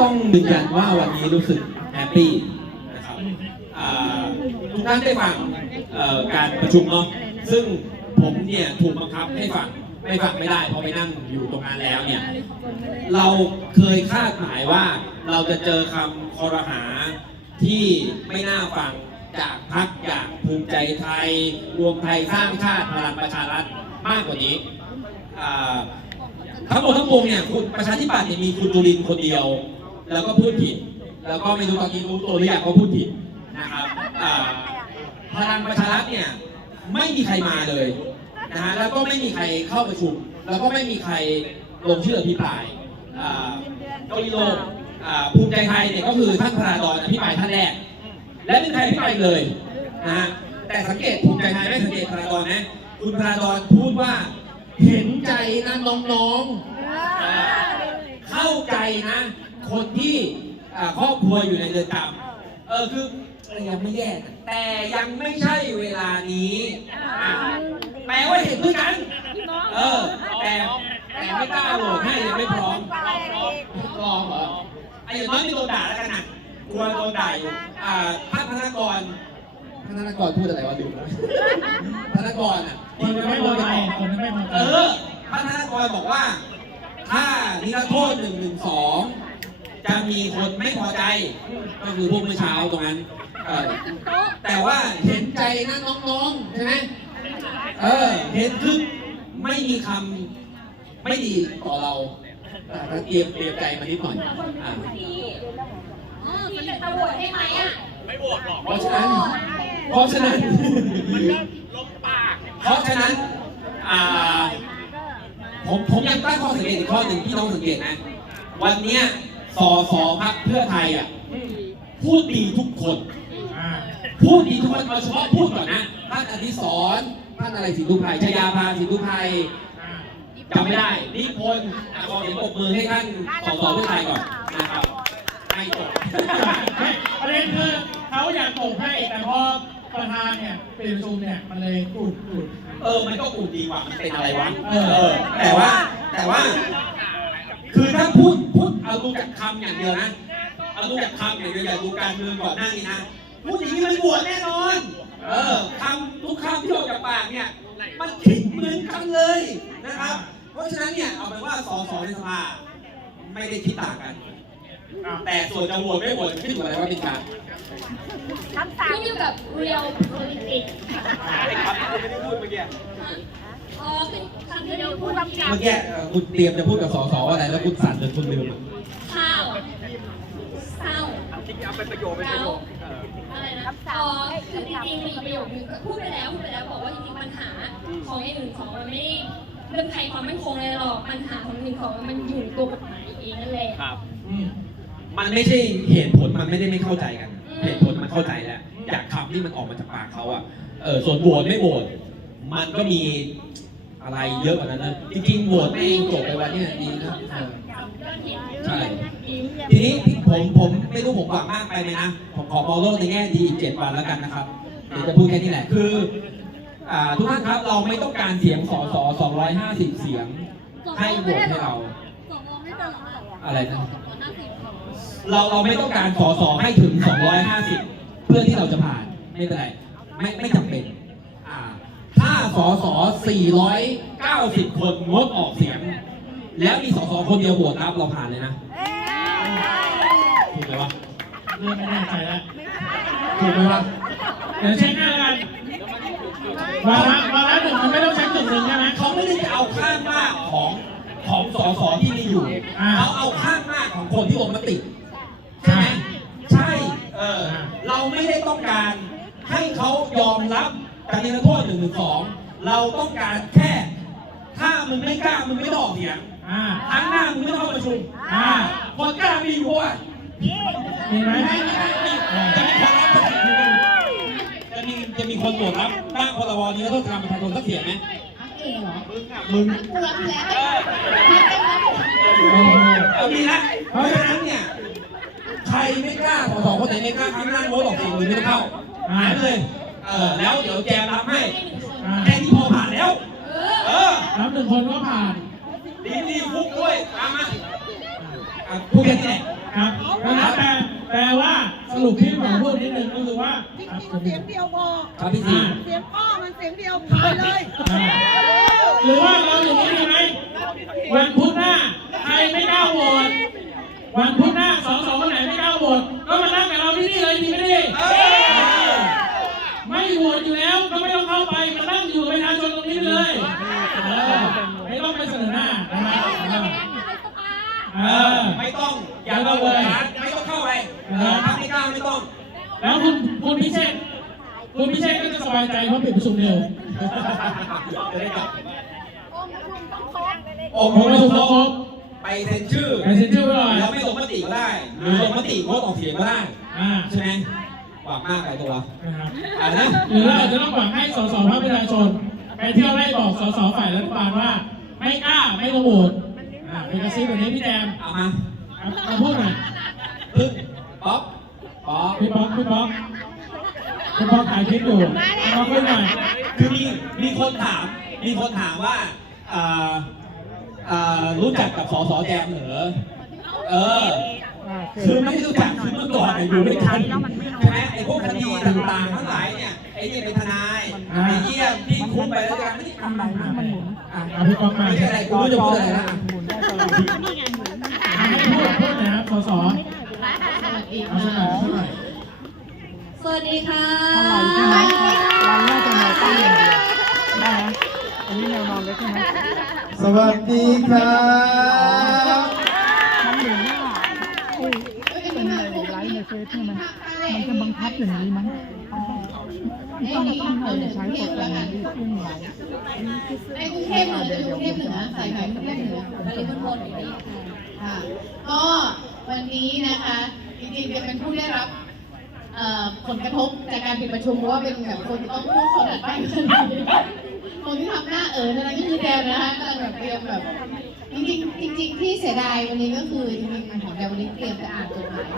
ต้องยืนยันว่าวันนี้รู้สึกแฮปปี้นะครับอ่าทุกท่านได้ฟังเอ่อการประชุมเนาะซึ่งผมเนี่ยถูกบังคับให้ฟังไม่ฟังไม่ได้เพราะไปนั่งอยู่ตรงนั้นแล้วเนี่ยเราเคยคาดหมายว่าเราจะเจอคำคอรหาที่ไม่น่าฟังจากพรรคอย่างภูมิใจไทย รวมไทยสร้างชาติพลังประชารัฐมากกว่านี้อ่า ทั้งหมดทั้งปวงเนี่ยคุณประชาธิปัตย์เนี่ยมีคุณจุรินทร์คนเดียว แล้วก็พูดผิด แล้วก็ไม่รู้ตอนนี้รู้ตัวหรือยังว่าพูดผิดนะครับอ่าพลังประชารัฐเนี่ยไม่มีใครมาเลยนะฮะแล้วก็ไม่มีใครเข้าประชุม แล้วก็ไม่มีใครลงชื่ออภิปรายอ่าเก้าอี้โลกอ่าภูมิใจไทยเนี่ยก็คือท่านพระราดอนอภิปรายท่านแรกและไม่มีใครอภิปรายเลยนะฮะแต่สังเกตภูมิใจไทยไม่สังเกตพระราดอนนะคุณพระราดอนพูดว่า เห็นใจนะน้องๆ เข้าใจนะ คนที่ครอบครัวอยู่ในเรือนจำเออคือยังไม่แย่แต่ยังไม่ใช่เวลานี้แปลว่าเห็นด้วยกัน เออ แต่แต่ไม่กล้าโหวตให้ยังไม่พร้อมรอเหรอไอ้อย่างน้อยม่โดนด่าแล้วกันนะกลัวโดนด่าอยู่อ่าท่านธนากรท่านธนากรพูดอะไรวะดูนะธนากรอะ คนจะไม่พอใจคนจะไม่พอใจเออท่านธนากรบอกว่า ถ้านิรโทษหนึ่งหนึ่งสองจะมีคนไม่พอใจ ก็คือพวกเมื่อเช้าตรงนั้นเออแต่ว่าเห็นใจนะน้องๆใช่ไหมเออ เห็นคือไม่มีคำไม่ดีต่อเราอะเตรียมเตรียมใจมานิดหน่อยอะอ๋อมันจะโหวตให้ไหมอะ เพราะฉะนั้น เพราะฉะนั้น เพราะฉะนั้นอ่าผมผมยังตั้งข้อสังเกตอีกข้อหนึ่งพี่น้องสังเกตนะ วันเนี้ยสอสอพักเพื่อไทยอะพูดดีทุกคน พูดดีทุกคนเอาเฉพาะพูดก่อนนะท่านอดิศรท่านอะไรสินทุไพรชยาพาสินทุไพรอ่าจำไม่ได้นิพนธ์อะขอเสียงปรบมือให้ท่านสอสอเพื่อไทยก่อนนะครับให้จบประเด็นคือเขาอยากส่งให้แต่พอ ประธานเนี่ยเปลี่ยนประชุมเนี่ยมันเลยกุดกุด เออ มันก็อุ่นดีกว่า มันเป็นอะไรวะ เออ แต่ว่า แต่ว่า คือถ้าพูด พูด เอาดูจากคำอย่างเดียวนะ เอาดูจากคำอย่างเดียวอย่าดูการเมืองก่อนหน้านี้นะ พูดอย่างนี้มันบวชแน่นอน เออคำทุกคำที่ออกจากปากเนี่ย มันคิดเหมือนกันเลยนะครับ เพราะฉะนั้นเนี่ย เอาเป็นว่าสสในสภาไม่ได้คิดต่างกันอ่าแต่ส่วนจะโหวตไม่โหวตขึ้นอยู่กับอะไรว่าเป็นการ ขึ้นอยู่กับเรียว politics อ๋อเป็นคำที่เราพูดจริงเมื่อกี้เอ่อคุณเตรียมจะพูดกับสสว่าอะไรแล้วคุณสั่นจนคุณลืมอะข้าวเศร้าแล้วอะไรนะอ๋อคือจริงๆมีประโยคนึงพูดไปแล้วพูดไปแล้วบอกว่าจริงๆปัญหาของไอ้หนึ่งสองมันไม่ได้เรื่องไทยความมั่นคงเลยหรอกปัญหาของหนึ่งสองมันอยู่ในตัวกฎหมายเองนั่นแหละอืมมันไม่ใช่เหตุผลมันไม่ได้ไม่เข้าใจกันอืม เหตุผลมันเข้าใจแล้วจากคำที่มันออกมาจากปากเขาอะเออส่วนโหวตไม่โหวตมันก็มีอะไรเยอะกว่านั้นนะจริงๆโหวตไม่จบไปวันเนี้ดีนะเออใช่ทีนี้ผมผมไม่รู้ผมหวังมากไปไหมนะผมขอมองโลกในแง่ดีอีกเจ็ดวันแล้วกันนะครับเดี๋ยวจะพูดแค่นี้แหละคืออ่าทุกท่านครับเราไม่ต้องการเสียงสส250 เสียงให้โหวตให้เราสองไม่เป็นหรออะไรนะสองห้าสิบ เราเราไม่ต้องการสอสอให้ถึง 250 เพื่อที่เราจะผ่านไม่เป็นไรไม่ไม่จำเป็นอ่าถ้าสอสอ490 คนงดออกเสียง แล้วมีสอสอคนเดียวโหวตรับเราผ่านเลยนะถูกไหมวะเริ่มไม่แน่ใจแล้วถูกไหมวะเดี๋ยวเช็คหน้ากันวาระวาระหนึ่งมันไม่ต้องใช้กึ่งหนึ่งใช่ไหมเขาไม่ได้จะเอาข้างมากของของสอสอที่มีอยู่อ่าเขาเอาข้างมากของคนที่ลงมติ ไม่ได้ต้องการให้เขายอมรับการนิรโทษหนึ่งหนึ่งสองเราต้องการแค่ ถ้ามึงไม่กล้ามึงไม่ต้องออกเสียงอ่าครั้งหน้ามึงไม่ต้องเข้าประชุมอ่าคนกล้ามีอยู่อะมีไหมไม่ไม่ไม่จะมีคนรับจะมีจะมีคนตรวจรับร่างพรบนิรโทษกรรมประชาชนสักเสียงไหมมึงเออโอ้โหเอามีละเพราะฉะนั้นเนี่ย ใครไม่กล้าสองสองคนไหนไม่กล้าครั้งหน้าโน้ตออกเสียงหรือไม่ต้องเข้าหายไปเลย เออแล้วเดี๋ยวแจมรับให้อ่าแค่นี้พอผ่านแล้ว เออรับหนึ่งคนก็ผ่านดีดีคุกด้วยตามมาอะพูดแค่นี้แหละ ครับนะครับแต่แต่ว่าสรุปที่ผมพูดนิดนึงก็คือว่าจริงๆเสียงเดียวพอ ครับพี่ทีเสียงอ้อมันเสียงเดียวผ่านเลย หรือว่าเราอย่างนี้ดีไหมวันพุธหน้าใครไม่กล้าโหวต วันพุธหน้าสองสองคนไหนไม่กล้าโหวตก็มานั่งกับเราที่นี่เลยดีไม่ดีไม่โหวตอยู่แล้วก็ไม่ต้องเข้าไปมานั่งอยู่กับประชาชนตรงนี้ไปเลยเออไม่ต้องไปเสนอหน้านะครับเออไม่ต้องอย่าเอาโหวตหาไม่ต้องเข้าไปถ้าไม่กล้าไม่ต้อง แล้วคุณคุณพิเชษคุณพิเชษก็จะสบายใจเพราะปิดประชุมเร็วจะได้กลับโอ้ผมประชุมครบไป เซ็นชื่อไปเซ็นชื่อไว้หน่อยเราไม่ลงมติก็ได้หรือลงมติงดออกเสียงก็ได้อ่าใช่ไหมหวังมากไปตัวนะครับอ่านะหรือเราอาจจะต้องหวังให้สสภาคประชาชน ไปเที่ยวไล่บอกสสฝ่ายรัฐบาลว่า ไม่กล้าไม่ต้องโหวตอ่าเป็นกระซิบแบบนี้พี่แจมเอามาครับมาพูดหน่อยพึ่งป๊อปป๊อปพี่ป๊อกพี่ป๊อกพี่ป๊อกถ่ายคลิปอยู่เอามาพูดหน่อยคือมีมีคนถามมีคนถามว่าอ่า อ่ารู้จักกับสสแจมเหรอเออ คือไม่รู้จักคือเมื่อก่อนเนี่ยอยู่ด้วยกันใช่ไหมไอ้พวกคดีต่างๆทั้งหลายเนี่ยไอ้นี่เป็นทนายไอ้เยี่ยมที่คุมไปแล้วกันไม่ได้ทำอะไรมันหมุนเอาพี่ป๊อกมาไม่ใช่อะไรกูรู้จะพูดอะไรนะให้พูดพูดหนะครับสสเอาสักหน่อยสักหน่อยสวัสดีค่ะ วัสดีครับมันหมุนหน้าเอ้ยเป็นไรไลฟ์ในเฟซใช่ไหมมันจะบังคับอย่างนี้มั้งต้องต้องให้ใช้โปรแกรมนี้เครื่องไลฟ์ในกรุงเทพเหนือจะอยู่กรุงเทพเหนือสายไหนกรุงเทพเหนือปริมณฑลอยู่นี่ค่ะก็วันนี้นะคะจริงๆจะเป็นผู้ได้รับผลกระทบจากการปิดประชุมเพราะว่าเป็นแบบคนต้องพูดคนอัดไปคนนี้ คนที่ทำหน้าเออนั่นก็คือแดนนะคะกำลังแบบเตรียมแบบจริงๆจริง ๆ ที่เสียดายวันนี้ก็คือจริงๆของแดนวันนี้เตรียมจะอ่านจดหมาย